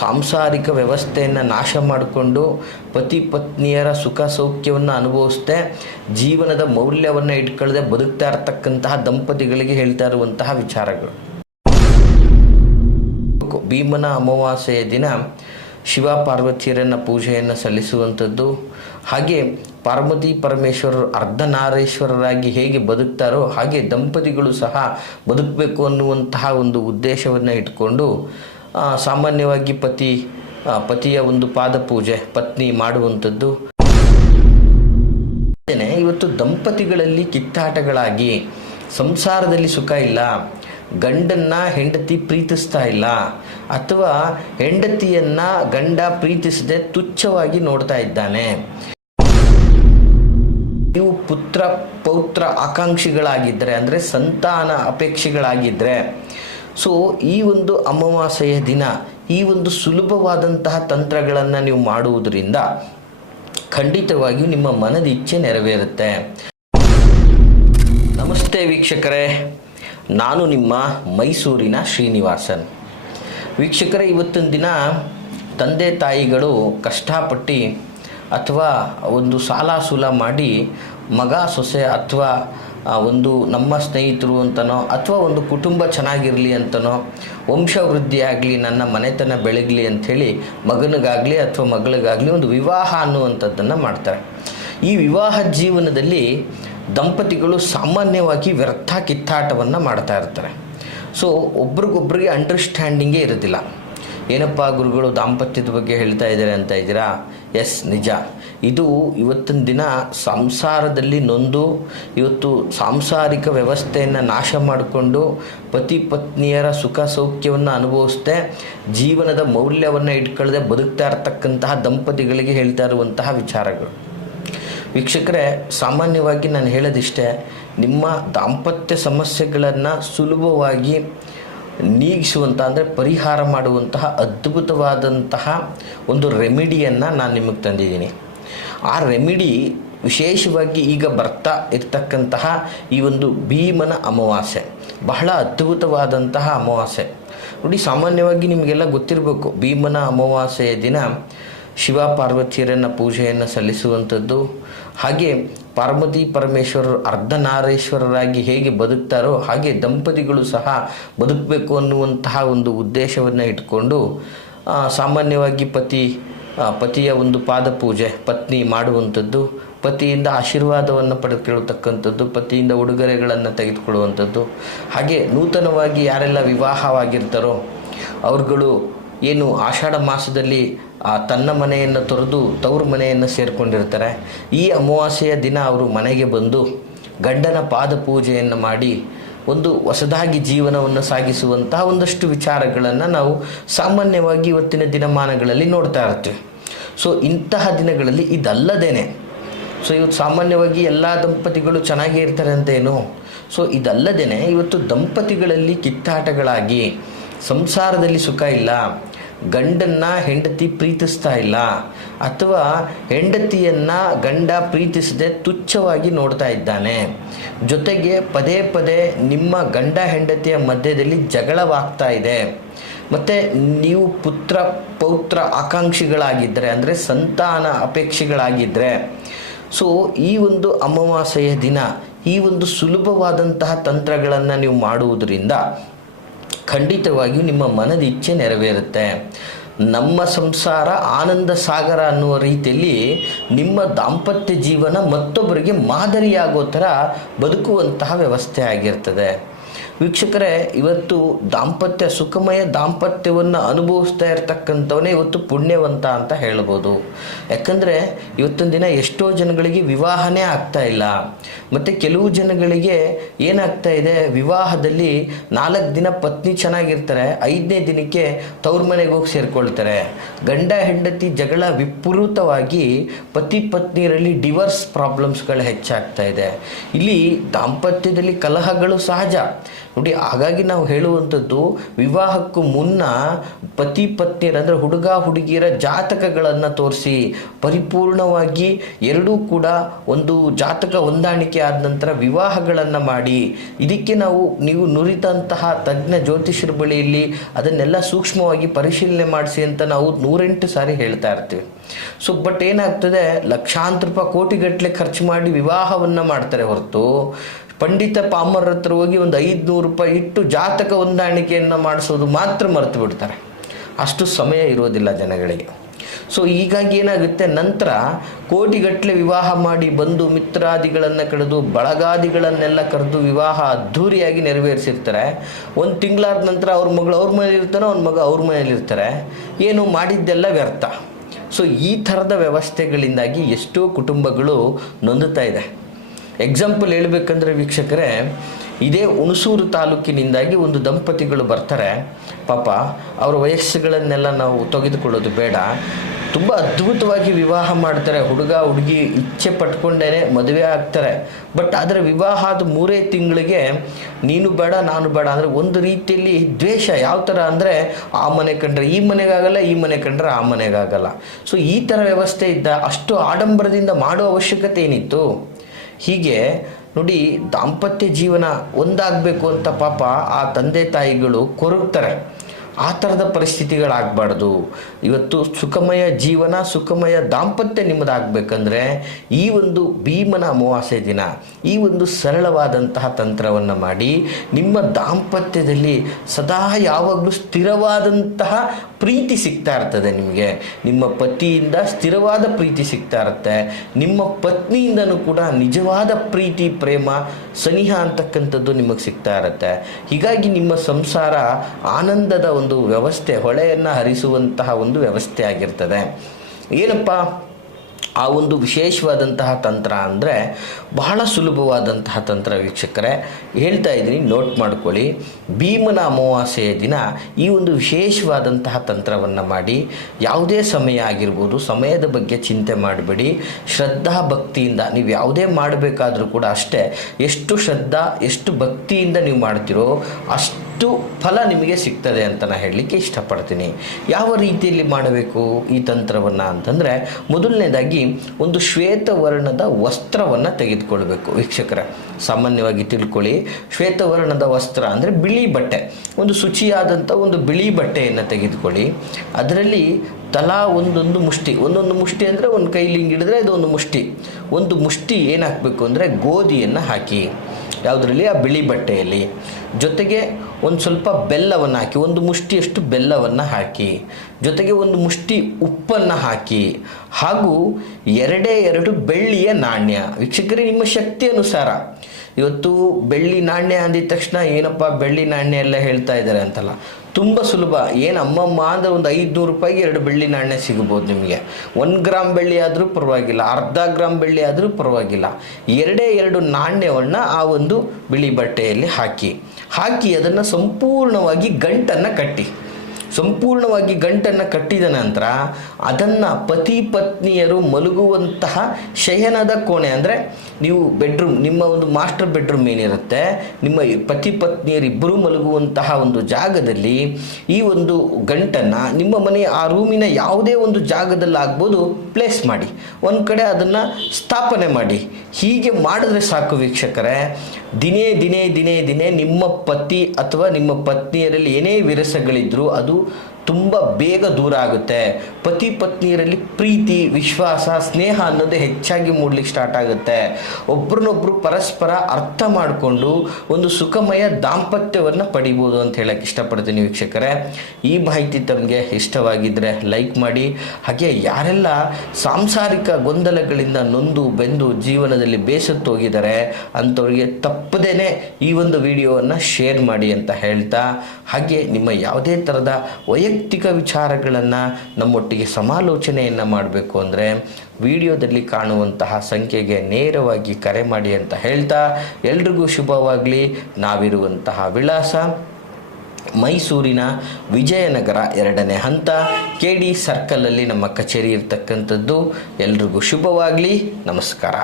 ಸಾಂಸಾರಿಕ ವ್ಯವಸ್ಥೆಯನ್ನು ನಾಶ ಮಾಡಿಕೊಂಡು ಪತಿ ಪತ್ನಿಯರ ಸುಖ ಸೌಖ್ಯವನ್ನು ಅನುಭವಿಸದೆ ಜೀವನದ ಮೌಲ್ಯವನ್ನು ಇಟ್ಕೊಳ್ಳದೆ ಬದುಕ್ತಾ ಇರತಕ್ಕಂತಹ ದಂಪತಿಗಳಿಗೆ ಹೇಳ್ತಾ ಇರುವಂತಹ ವಿಚಾರಗಳು. ಭೀಮನ ಅಮಾವಾಸ್ಯೆಯ ದಿನ ಶಿವ ಪಾರ್ವತಿಯರನ್ನ ಪೂಜೆಯನ್ನು ಸಲ್ಲಿಸುವಂಥದ್ದು, ಹಾಗೆ ಪಾರ್ವತಿ ಪರಮೇಶ್ವರರು ಅರ್ಧನಾರೀಶ್ವರರಾಗಿ ಹೇಗೆ ಬದುಕ್ತಾರೋ ಹಾಗೆ ದಂಪತಿಗಳು ಸಹ ಬದುಕಬೇಕು ಅನ್ನುವಂತಹ ಒಂದು ಉದ್ದೇಶವನ್ನು ಇಟ್ಕೊಂಡು ಸಾಮಾನ್ಯವಾಗಿ ಪತಿಯ ಒಂದು ಪಾದ ಪೂಜೆ ಪತ್ನಿ ಮಾಡುವಂಥದ್ದು. ಇವತ್ತು ದಂಪತಿಗಳಲ್ಲಿ ಕಿತ್ತಾಟಗಳಾಗಿ ಸಂಸಾರದಲ್ಲಿ ಸುಖ ಇಲ್ಲ, ಗಂಡನ್ನ ಹೆಂಡತಿ ಪ್ರೀತಿಸ್ತಾ ಇಲ್ಲ, ಅಥವಾ ಹೆಂಡತಿಯನ್ನ ಗಂಡ ಪ್ರೀತಿಸದೆ ತುಚ್ಛವಾಗಿ ನೋಡ್ತಾ ಇದ್ದಾನೆ. ನೀವು ಪುತ್ರ ಪೌತ್ರ ಆಕಾಂಕ್ಷಿಗಳಾಗಿದ್ದರೆ, ಅಂದರೆ ಸಂತಾನ ಅಪೇಕ್ಷೆಗಳಾಗಿದ್ದರೆ, ಸೊ ಈ ಒಂದು ಅಮಾವಾಸ್ಯೆಯ ದಿನ ಈ ಒಂದು ಸುಲಭವಾದಂತಹ ತಂತ್ರಗಳನ್ನು ನೀವು ಮಾಡುವುದರಿಂದ ಖಂಡಿತವಾಗಿಯೂ ನಿಮ್ಮ ಮನದ ಇಚ್ಛೆ ನೆರವೇರುತ್ತೆ. ನಮಸ್ತೆ ವೀಕ್ಷಕರೇ, ನಾನು ನಿಮ್ಮ ಮೈಸೂರಿನ ಶ್ರೀನಿವಾಸನ್. ವೀಕ್ಷಕರೇ, ಇವತ್ತಿನ ದಿನ ತಂದೆ ತಾಯಿಗಳು ಕಷ್ಟಪಟ್ಟು ಅಥವಾ ಒಂದು ಸಾಲ ಸೂಲ ಮಾಡಿ ಮಗ ಸೊಸೆ ಅಥವಾ ಒಂದು ನಮ್ಮ ಸ್ನೇಹಿತರು ಅಂತನೋ ಅಥವಾ ಒಂದು ಕುಟುಂಬ ಚೆನ್ನಾಗಿರಲಿ ಅಂತನೋ, ವಂಶವೃದ್ಧಿ ಆಗಲಿ, ನನ್ನ ಮನೆತನ ಬೆಳಗಲಿ ಅಂಥೇಳಿ ಮಗನಿಗಾಗಲಿ ಅಥವಾ ಮಗಳಿಗಾಗಲಿ ಒಂದು ವಿವಾಹ ಅನ್ನುವಂಥದ್ದನ್ನು ಮಾಡ್ತಾರೆ. ಈ ವಿವಾಹ ಜೀವನದಲ್ಲಿ ದಂಪತಿಗಳು ಸಾಮಾನ್ಯವಾಗಿ ವ್ಯರ್ಥ ಕಿತ್ತಾಟವನ್ನು ಮಾಡ್ತಾ ಇರ್ತಾರೆ. ಸೊ ಒಬ್ರಿಗೊಬ್ರಿಗೆ ಅಂಡರ್ಸ್ಟ್ಯಾಂಡಿಂಗೇ ಇರೋದಿಲ್ಲ. ಏನಪ್ಪ ಗುರುಗಳು ದಾಂಪತ್ಯದ ಬಗ್ಗೆ ಹೇಳ್ತಾ ಇದ್ದಾರೆ ಅಂತ ಇದ್ದೀರಾ? ಎಸ್, ನಿಜ. ಇದು ಇವತ್ತಿನ ದಿನ ಸಂಸಾರದಲ್ಲಿ ನೊಂದು ಇವತ್ತು ಸಾಂಸಾರಿಕ ವ್ಯವಸ್ಥೆಯನ್ನು ನಾಶ ಮಾಡಿಕೊಂಡು ಪತಿ ಪತ್ನಿಯರ ಸುಖ ಸೌಖ್ಯವನ್ನು ಅನುಭವಿಸದೆ ಜೀವನದ ಮೌಲ್ಯವನ್ನು ಇಟ್ಕೊಳ್ಳದೆ ಬದುಕ್ತಾ ಇರತಕ್ಕಂತಹ ದಂಪತಿಗಳಿಗೆ ಹೇಳ್ತಾ ಇರುವಂತಹ ವಿಚಾರಗಳು. ವೀಕ್ಷಕರೇ, ಸಾಮಾನ್ಯವಾಗಿ ನಾನು ಹೇಳೋದಿಷ್ಟೇ, ನಿಮ್ಮ ದಾಂಪತ್ಯ ಸಮಸ್ಯೆಗಳನ್ನು ಸುಲಭವಾಗಿ ನೀಗಿಸುವಂಥ, ಅಂದರೆ ಪರಿಹಾರ ಮಾಡುವಂತಹ ಅದ್ಭುತವಾದಂತಹ ಒಂದು ರೆಮಿಡಿಯನ್ನು ನಾನು ನಿಮಗೆ ತಂದಿದ್ದೀನಿ. ಆ ರೆಮಿಡಿ ವಿಶೇಷವಾಗಿ ಈಗ ಬರ್ತಾ ಇರ್ತಕ್ಕಂತಹ ಈ ಒಂದು ಭೀಮನ ಅಮಾವಾಸ್ಯೆ ಬಹಳ ಅದ್ಭುತವಾದಂತಹ ಅಮಾವಾಸ್ಯೆ. ನೋಡಿ, ಸಾಮಾನ್ಯವಾಗಿ ನಿಮಗೆಲ್ಲ ಗೊತ್ತಿರಬೇಕು, ಭೀಮನ ಅಮಾವಾಸ್ಯೆಯ ದಿನ ಶಿವ ಪಾರ್ವತಿಯರನ್ನು ಪೂಜೆಯನ್ನು ಸಲ್ಲಿಸುವಂಥದ್ದು, ಹಾಗೆ ಪಾರ್ವತಿ ಪರಮೇಶ್ವರರು ಅರ್ಧನಾರೀಶ್ವರರಾಗಿ ಹೇಗೆ ಬದುಕ್ತಾರೋ ಹಾಗೆ ದಂಪತಿಗಳು ಸಹ ಬದುಕಬೇಕು ಅನ್ನುವಂತಹ ಒಂದು ಉದ್ದೇಶವನ್ನು ಇಟ್ಕೊಂಡು ಸಾಮಾನ್ಯವಾಗಿ ಪತಿಯ ಒಂದು ಪಾದ ಪೂಜೆ ಪತ್ನಿ ಮಾಡುವಂಥದ್ದು, ಪತಿಯಿಂದ ಆಶೀರ್ವಾದವನ್ನು ಪಡೆದುಕೊಳ್ಳತಕ್ಕಂಥದ್ದು, ಪತಿಯಿಂದ ಉಡುಗೊರೆಗಳನ್ನು ತೆಗೆದುಕೊಳ್ಳುವಂಥದ್ದು. ಹಾಗೆ ನೂತನವಾಗಿ ಯಾರೆಲ್ಲ ವಿವಾಹವಾಗಿರ್ತಾರೋ ಅವ್ರುಗಳು ಏನು ಆಷಾಢ ಮಾಸದಲ್ಲಿ ತನ್ನ ಮನೆಯನ್ನು ತೊರೆದು ತವರು ಮನೆಯನ್ನು ಸೇರಿಕೊಂಡಿರ್ತಾರೆ. ಈ ಅಮಾವಾಸ್ಯೆಯ ದಿನ ಅವರು ಮನೆಗೆ ಬಂದು ಗಂಡನ ಪಾದ ಪೂಜೆಯನ್ನು ಮಾಡಿ ಒಂದು ಹೊಸದಾಗಿ ಜೀವನವನ್ನು ಸಾಗಿಸುವಂತಹ ಒಂದಷ್ಟು ವಿಚಾರಗಳನ್ನು ನಾವು ಸಾಮಾನ್ಯವಾಗಿ ಇವತ್ತಿನ ದಿನಮಾನಗಳಲ್ಲಿ ನೋಡ್ತಾ ಇರ್ತೀವಿ. ಸೊ ಇಂತಹ ದಿನಗಳಲ್ಲಿ ಇದಲ್ಲದೇನೆ, ಸೊ ಇವತ್ತು ಸಾಮಾನ್ಯವಾಗಿ ಎಲ್ಲ ದಂಪತಿಗಳು ಚೆನ್ನಾಗೇ ಇರ್ತಾರೆ ಅಂತ ಏನು, ಸೊ ಇದಲ್ಲದೇನೆ ಇವತ್ತು ದಂಪತಿಗಳಲ್ಲಿ ಕಿತ್ತಾಟಗಳಾಗಿ ಸಂಸಾರದಲ್ಲಿ ಸುಖ ಇಲ್ಲ, ಗಂಡನ್ನ ಹೆಂಡತಿ ಪ್ರೀತಿಸ್ತಾ ಇಲ್ಲ, ಅಥವಾ ಹೆಂಡತಿಯನ್ನು ಗಂಡ ಪ್ರೀತಿಸದೆ ತುಚ್ಛವಾಗಿ ನೋಡ್ತಾ ಇದ್ದಾನೆ, ಜೊತೆಗೆ ಪದೇ ಪದೇ ನಿಮ್ಮ ಗಂಡ ಹೆಂಡತಿಯ ಮಧ್ಯದಲ್ಲಿ ಜಗಳವಾಗ್ತಾ ಇದೆ, ಮತ್ತು ನೀವು ಪುತ್ರ ಪೌತ್ರ ಆಕಾಂಕ್ಷಿಗಳಾಗಿದ್ದರೆ, ಅಂದರೆ ಸಂತಾನ ಅಪೇಕ್ಷೆಗಳಾಗಿದ್ದರೆ, ಸೊ ಈ ಒಂದು ಅಮಾವಾಸ್ಯೆಯ ದಿನ ಈ ಒಂದು ಸುಲಭವಾದಂತಹ ತಂತ್ರಗಳನ್ನು ನೀವು ಮಾಡುವುದರಿಂದ ಖಂಡಿತವಾಗಿಯೂ ನಿಮ್ಮ ಮನದ ಇಚ್ಛೆ ನೆರವೇರುತ್ತೆ. ನಮ್ಮ ಸಂಸಾರ ಆನಂದ ಸಾಗರ ಅನ್ನುವ ರೀತಿಯಲ್ಲಿ ನಿಮ್ಮ ದಾಂಪತ್ಯ ಜೀವನ ಮತ್ತೊಬ್ಬರಿಗೆ ಮಾದರಿಯಾಗೋ ಥರ ಬದುಕುವಂತಹ ವ್ಯವಸ್ಥೆ ಆಗಿರ್ತದೆ. ವೀಕ್ಷಕರೇ, ಇವತ್ತು ಸುಖಮಯ ದಾಂಪತ್ಯವನ್ನು ಅನುಭವಿಸ್ತಾ ಇರ್ತಕ್ಕಂಥವನೇ ಇವತ್ತು ಪುಣ್ಯವಂತ ಅಂತ ಹೇಳ್ಬೋದು. ಯಾಕಂದರೆ ಇವತ್ತಿನ ದಿನ ಎಷ್ಟೋ ಜನಗಳಿಗೆ ವಿವಾಹನೇ ಆಗ್ತಾ ಇಲ್ಲ, ಮತ್ತು ಕೆಲವು ಜನಗಳಿಗೆ ಏನಾಗ್ತಾ ಇದೆ, ವಿವಾಹದಲ್ಲಿ 4 ದಿನ ಪತ್ನಿ ಚೆನ್ನಾಗಿರ್ತಾರೆ, 5ನೇ ದಿನಕ್ಕೆ ತವ್ರ ಮನೆಗೆ ಹೋಗಿ ಸೇರಿಕೊಳ್ತಾರೆ. ಗಂಡ ಹೆಂಡತಿ ಜಗಳ ವಿಪರೀತವಾಗಿ ಪತಿ ಪತ್ನಿಯರಲ್ಲಿ ಡಿವೋರ್ಸ್ ಪ್ರಾಬ್ಲಮ್ಸ್ಗಳು ಹೆಚ್ಚಾಗ್ತಾ ಇದೆ. ಇಲ್ಲಿ ದಾಂಪತ್ಯದಲ್ಲಿ ಕಲಹಗಳು ಸಹಜ. ನೋಡಿ, ಹಾಗಾಗಿ ನಾವು ಹೇಳುವಂಥದ್ದು ವಿವಾಹಕ್ಕೂ ಮುನ್ನ ಪತಿ ಪತ್ನಿಯರಂದರೆ ಹುಡುಗ ಹುಡುಗಿಯರ ಜಾತಕಗಳನ್ನು ತೋರಿಸಿ ಪರಿಪೂರ್ಣವಾಗಿ ಎರಡೂ ಕೂಡ ಒಂದು ಜಾತಕ ಹೊಂದಾಣಿಕೆ ಆದ ನಂತರ ವಿವಾಹಗಳನ್ನು ಮಾಡಿ, ಇದಕ್ಕೆ ನೀವು ನುರಿತಂತಹ ತಜ್ಞ ಜ್ಯೋತಿಷ್ಯರ ಬಳಿಯಲ್ಲಿ ಅದನ್ನೆಲ್ಲ ಸೂಕ್ಷ್ಮವಾಗಿ ಪರಿಶೀಲನೆ ಮಾಡಿಸಿ ಅಂತ ನಾವು 108 ಸಾರಿ ಹೇಳ್ತಾ ಇರ್ತೀವಿ. ಸೊ ಬಟ್ ಏನಾಗ್ತದೆ, ಲಕ್ಷಾಂತರ ರೂಪಾಯಿ ಕೋಟಿಗಟ್ಟಲೆ ಖರ್ಚು ಮಾಡಿ ವಿವಾಹವನ್ನು ಮಾಡ್ತಾರೆ ಹೊರತು ಪಂಡಿತ ಪಾಮರರ ಹತ್ರ ಹೋಗಿ ಒಂದು 500 ರೂಪಾಯಿ ಇಟ್ಟು ಜಾತಕ ಹೊಂದಾಣಿಕೆಯನ್ನು ಮಾಡಿಸೋದು ಮಾತ್ರ ಮರೆತು ಬಿಡ್ತಾರೆ. ಅಷ್ಟು ಸಮಯ ಇರೋದಿಲ್ಲ ಜನಗಳಿಗೆ. ಸೊ ಹೀಗಾಗಿ ಏನಾಗುತ್ತೆ, ನಂತರ ಕೋಟಿಗಟ್ಟಲೆ ವಿವಾಹ ಮಾಡಿ ಬಂದು ಮಿತ್ರಾದಿಗಳನ್ನು ಕರೆದು ಬಳಗಾದಿಗಳನ್ನೆಲ್ಲ ಕರೆದು ವಿವಾಹ ಅದ್ಧೂರಿಯಾಗಿ ನೆರವೇರಿಸಿರ್ತಾರೆ. ಒಂದು ತಿಂಗಳಾದ ನಂತರ ಅವ್ರ ಮಗಳು ಅವ್ರ ಮನೇಲಿರ್ತಾನೆ, ಅವ್ನ ಮಗ ಅವ್ರ ಮನೇಲಿರ್ತಾರೆ. ಏನು ಮಾಡಿದ್ದೆಲ್ಲ ವ್ಯರ್ಥ. ಸೊ ಈ ಥರದ ವ್ಯವಸ್ಥೆಗಳಿಂದಾಗಿ ಎಷ್ಟೋ ಕುಟುಂಬಗಳು ನೊಂದುತ್ತಾ ಇದೆ. ಎಕ್ಸಾಂಪಲ್ ಹೇಳಬೇಕಂದ್ರೆ ವೀಕ್ಷಕರೇ, ಇದೇ ಹುಣಸೂರು ತಾಲೂಕಿನಿಂದಾಗಿ ಒಂದು ದಂಪತಿಗಳು ಬರ್ತಾರೆ. ಪಾಪ ಅವರ ವಯಸ್ಸುಗಳನ್ನೆಲ್ಲ ನಾವು ತೆಗೆದುಕೊಳ್ಳೋದು ಬೇಡ, ತುಂಬ ಅದ್ಭುತವಾಗಿ ವಿವಾಹ ಮಾಡ್ತಾರೆ. ಹುಡುಗ ಹುಡುಗಿ ಇಚ್ಛೆ ಪಟ್ಕೊಂಡೇ ಮದುವೆ ಆಗ್ತಾರೆ. ಬಟ್ ಅದರ ವಿವಾಹ ಆದ 3 ತಿಂಗಳಿಗೆ ನೀನು ಬೇಡ ನಾನು ಬೇಡ ಅಂದರೆ ಒಂದು ರೀತಿಯಲ್ಲಿ ದ್ವೇಷ. ಯಾವ ಥರ ಅಂದರೆ, ಆ ಮನೆ ಕಂಡ್ರೆ ಈ ಮನೆಗಾಗಲ್ಲ, ಈ ಮನೆ ಕಂಡ್ರೆ ಆ ಮನೆಗಾಗಲ್ಲ. ಸೊ ಈ ಥರ ವ್ಯವಸ್ಥೆ ಇದ್ದ, ಅಷ್ಟು ಆಡಂಬರದಿಂದ ಮಾಡೋ ಅವಶ್ಯಕತೆ ಏನಿತ್ತು? ಹೀಗೆ ನೋಡಿ, ದಾಂಪತ್ಯ ಜೀವನ ಒಂದಾಗಬೇಕು ಅಂತ ಪಾಪ ಆ ತಂದೆ ತಾಯಿಗಳು ಕೊರಗ್ತಾರೆ. ಆ ಥರದ ಪರಿಸ್ಥಿತಿಗಳಾಗಬಾರ್ದು. ಇವತ್ತು ಸುಖಮಯ ಜೀವನ, ಸುಖಮಯ ದಾಂಪತ್ಯ ನಿಮ್ಮದಾಗಬೇಕಂದ್ರೆ ಈ ಒಂದು ಭೀಮನ ಅಮಾವಾಸ್ಯೆ ದಿನ ಈ ಒಂದು ಸರಳವಾದಂತಹ ತಂತ್ರವನ್ನು ಮಾಡಿ ನಿಮ್ಮ ದಾಂಪತ್ಯದಲ್ಲಿ ಸದಾ ಯಾವಾಗಲೂ ಸ್ಥಿರವಾದಂತಹ ಪ್ರೀತಿ ಸಿಗ್ತಾ ಇರ್ತದೆ. ನಿಮಗೆ ನಿಮ್ಮ ಪತಿಯಿಂದ ಸ್ಥಿರವಾದ ಪ್ರೀತಿ ಸಿಗ್ತಾ ಇರುತ್ತೆ. ನಿಮ್ಮ ಪತ್ನಿಯಿಂದನೂ ಕೂಡ ನಿಜವಾದ ಪ್ರೀತಿ, ಪ್ರೇಮ, ಸನಿಹ ಅಂತಕ್ಕಂಥದ್ದು ನಿಮಗೆ ಸಿಗ್ತಾ ಇರುತ್ತೆ. ಹೀಗಾಗಿ ನಿಮ್ಮ ಸಂಸಾರ ಆನಂದದ ಒಂದು ವ್ಯವಸ್ಥೆ, ಹೊಳೆಯನ್ನು ಹರಿಸುವಂತಹ ಒಂದು ವ್ಯವಸ್ಥೆ ಆಗಿರ್ತದೆ. ಏನಪ್ಪ ಆ ಒಂದು ವಿಶೇಷವಾದಂತಹ ತಂತ್ರ ಅಂದರೆ ಬಹಳ ಸುಲಭವಾದಂತಹ ತಂತ್ರ ವೀಕ್ಷಕರೇ, ಹೇಳ್ತಾ ಇದ್ದೀನಿ, ನೋಟ್ ಮಾಡ್ಕೊಳ್ಳಿ. ಭೀಮನ ಅಮಾವಾಸ್ಯೆಯ ದಿನ ಈ ಒಂದು ವಿಶೇಷವಾದಂತಹ ತಂತ್ರವನ್ನು ಮಾಡಿ, ಯಾವುದೇ ಸಮಯ ಆಗಿರ್ಬೋದು, ಸಮಯದ ಬಗ್ಗೆ ಚಿಂತೆ ಮಾಡಬೇಡಿ. ಶ್ರದ್ಧಾ ಭಕ್ತಿಯಿಂದ ನೀವು ಯಾವುದೇ ಮಾಡಬೇಕಾದ್ರೂ ಕೂಡ ಅಷ್ಟೇ, ಎಷ್ಟು ಶ್ರದ್ಧಾ ಎಷ್ಟು ಭಕ್ತಿಯಿಂದ ನೀವು ಮಾಡ್ತೀರೋ ಅಷ್ಟು ಫಲ ನಿಮಗೆ ಸಿಗ್ತದೆ ಅಂತ ನಾನು ಹೇಳಲಿಕ್ಕೆ ಇಷ್ಟಪಡ್ತೀನಿ. ಯಾವ ರೀತಿಯಲ್ಲಿ ಮಾಡಬೇಕು ಈ ತಂತ್ರವನ್ನು ಅಂತಂದರೆ, ಮೊದಲನೇದಾಗಿ ಒಂದು ಶ್ವೇತವರ್ಣದ ವಸ್ತ್ರವನ್ನು ತೆಗೆದುಕೊಳ್ಬೇಕು ವೀಕ್ಷಕರೇ. ಸಾಮಾನ್ಯವಾಗಿ ತಿಳ್ಕೊಳ್ಳಿ, ಶ್ವೇತವರ್ಣದ ವಸ್ತ್ರ ಅಂದರೆ ಬಿಳಿ ಬಟ್ಟೆ, ಒಂದು ಶುಚಿಯಾದಂಥ ಒಂದು ಬಿಳಿ ಬಟ್ಟೆಯನ್ನು ತೆಗೆದುಕೊಳ್ಳಿ. ಅದರಲ್ಲಿ ತಲಾ ಒಂದೊಂದು ಮುಷ್ಟಿ, ಒಂದೊಂದು ಮುಷ್ಟಿ ಅಂದರೆ ಒಂದು ಕೈಲಿ ಹಿಂಗೆ ಹಿಡಿದ್ರೆ ಇದು ಒಂದು ಮುಷ್ಟಿ ಏನು ಹಾಕಬೇಕು ಅಂದರೆ ಗೋಧಿಯನ್ನು ಹಾಕಿ, ಯಾವುದರಲ್ಲಿ? ಆ ಬಿಳಿ ಬಟ್ಟೆಯಲ್ಲಿ. ಜೊತೆಗೆ ಒಂದು ಸ್ವಲ್ಪ ಬೆಲ್ಲವನ್ನು ಹಾಕಿ, ಒಂದು ಮುಷ್ಟಿಯಷ್ಟು ಬೆಲ್ಲವನ್ನು ಹಾಕಿ, ಜೊತೆಗೆ ಒಂದು ಮುಷ್ಟಿ ಉಪ್ಪನ್ನು ಹಾಕಿ, ಹಾಗೂ 2 ಬೆಳ್ಳಿಯ ನಾಣ್ಯ. ವೀಕ್ಷಕರೇ, ನಿಮ್ಮ ಶಕ್ತಿ ಅನುಸಾರ. ಇವತ್ತು ಬೆಳ್ಳಿ ನಾಣ್ಯ ಅಂದಿದ ತಕ್ಷಣ ಏನಪ್ಪ ಬೆಳ್ಳಿ ನಾಣ್ಯ ಎಲ್ಲ ಹೇಳ್ತಾ ಇದ್ದಾರೆ ಅಂತಲ್ಲ, ತುಂಬ ಸುಲಭ. ಏನು ಅಮ್ಮಮ್ಮ ಅಂದರೆ ಒಂದು 500 ರೂಪಾಯಿಗೆ 2 ಬೆಳ್ಳಿ ನಾಣ್ಯ ಸಿಗ್ಬೋದು ನಿಮಗೆ. 1 ಗ್ರಾಮ್ ಬೆಳ್ಳಿ ಆದರೂ ಪರವಾಗಿಲ್ಲ, ಅರ್ಧ ಗ್ರಾಮ್ ಬೆಳ್ಳಿ ಆದರೂ ಪರವಾಗಿಲ್ಲ. 2 ನಾಣ್ಯವನ್ನು ಆ ಒಂದು ಬಿಳಿ ಬಟ್ಟೆಯಲ್ಲಿ ಹಾಕಿ ಅದನ್ನು ಸಂಪೂರ್ಣವಾಗಿ ಗಂಟನ್ನು ಕಟ್ಟಿದ ನಂತರ ಅದನ್ನು ಪತಿ ಪತ್ನಿಯರು ಮಲಗುವಂತಹ ಶಯನದ ಕೋಣೆ, ಅಂದರೆ ನೀವು ಬೆಡ್ರೂಮ್, ನಿಮ್ಮ ಒಂದು ಮಾಸ್ಟರ್ ಬೆಡ್ರೂಮ್ ಏನಿರುತ್ತೆ, ನಿಮ್ಮ ಪತಿ ಪತ್ನಿಯರಿಬ್ಬರು ಮಲಗುವಂತಹ ಒಂದು ಜಾಗದಲ್ಲಿ ಈ ಒಂದು ಗಂಟನ್ನು ನಿಮ್ಮ ಮನೆಯ ಆ ರೂಮಿನ ಯಾವುದೇ ಒಂದು ಜಾಗದಲ್ಲಿ ಆಗ್ಬೋದು ಪ್ಲೇಸ್ ಮಾಡಿ, ಒಂದು ಕಡೆ ಅದನ್ನು ಸ್ಥಾಪನೆ ಮಾಡಿ. ಹೀಗೆ ಮಾಡಿದ್ರೆ ಸಾಕು ವೀಕ್ಷಕರೇ, ದಿನೇ ನಿಮ್ಮ ಪತಿ ಅಥವಾ ನಿಮ್ಮ ಪತ್ನಿಯರಲ್ಲಿ ಏನೇ ವಿರಸಗಳಿದ್ರೂ ಅದು ತುಂಬ ಬೇಗ ದೂರ ಆಗುತ್ತೆ. ಪತಿ ಪತ್ನಿಯರಲ್ಲಿ ಪ್ರೀತಿ, ವಿಶ್ವಾಸ, ಸ್ನೇಹ ಅನ್ನೋದು ಹೆಚ್ಚಾಗಿ ಮೂಡಲಿಕ್ಕೆ ಸ್ಟಾರ್ಟ್ ಆಗುತ್ತೆ. ಒಬ್ರನ್ನೊಬ್ರು ಪರಸ್ಪರ ಅರ್ಥ ಮಾಡಿಕೊಂಡು ಒಂದು ಸುಖಮಯ ದಾಂಪತ್ಯವನ್ನು ಪಡಿಬೋದು ಅಂತ ಹೇಳಕ್ಕೆ ಇಷ್ಟಪಡ್ತೀನಿ ವೀಕ್ಷಕರೇ. ಈ ಮಾಹಿತಿ ತಮಗೆ ಇಷ್ಟವಾಗಿದ್ದರೆ ಲೈಕ್ ಮಾಡಿ. ಹಾಗೆ ಯಾರೆಲ್ಲ ಸಾಂಸಾರಿಕ ಗೊಂದಲಗಳಿಂದ ನೊಂದು ಬೆಂದು ಜೀವನದಲ್ಲಿ ಬೇಸತ್ತೋಗಿದ್ದಾರೆ ಅಂಥವ್ರಿಗೆ ತಪ್ಪದೇನೆ ಈ ಒಂದು ವಿಡಿಯೋವನ್ನು ಶೇರ್ ಮಾಡಿ ಅಂತ ಹೇಳ್ತಾ, ಹಾಗೆ ನಿಮ್ಮ ಯಾವುದೇ ಥರದ ವೈಯಕ್ತಿಕ ವಿಚಾರಗಳನ್ನು ನಮ್ಮೊಟ್ಟಿಗೆ ಸಮಾಲೋಚನೆಯನ್ನು ಮಾಡಬೇಕು ಅಂದರೆ ವಿಡಿಯೋದಲ್ಲಿ ಕಾಣುವಂತಹ ಸಂಖ್ಯೆಗೆ ನೇರವಾಗಿ ಕರೆ ಮಾಡಿ ಅಂತ ಹೇಳ್ತಾ, ಎಲ್ರಿಗೂ ಶುಭವಾಗಲಿ. ನಾವಿರುವಂತಹ ವಿಳಾಸ ಮೈಸೂರಿನ ವಿಜಯನಗರ 2ನೇ ಹಂತ KD ಸರ್ಕಲಲ್ಲಿ ನಮ್ಮ ಕಚೇರಿ ಇರ್ತಕ್ಕಂಥದ್ದು. ಎಲ್ರಿಗೂ ಶುಭವಾಗಲಿ. ನಮಸ್ಕಾರ.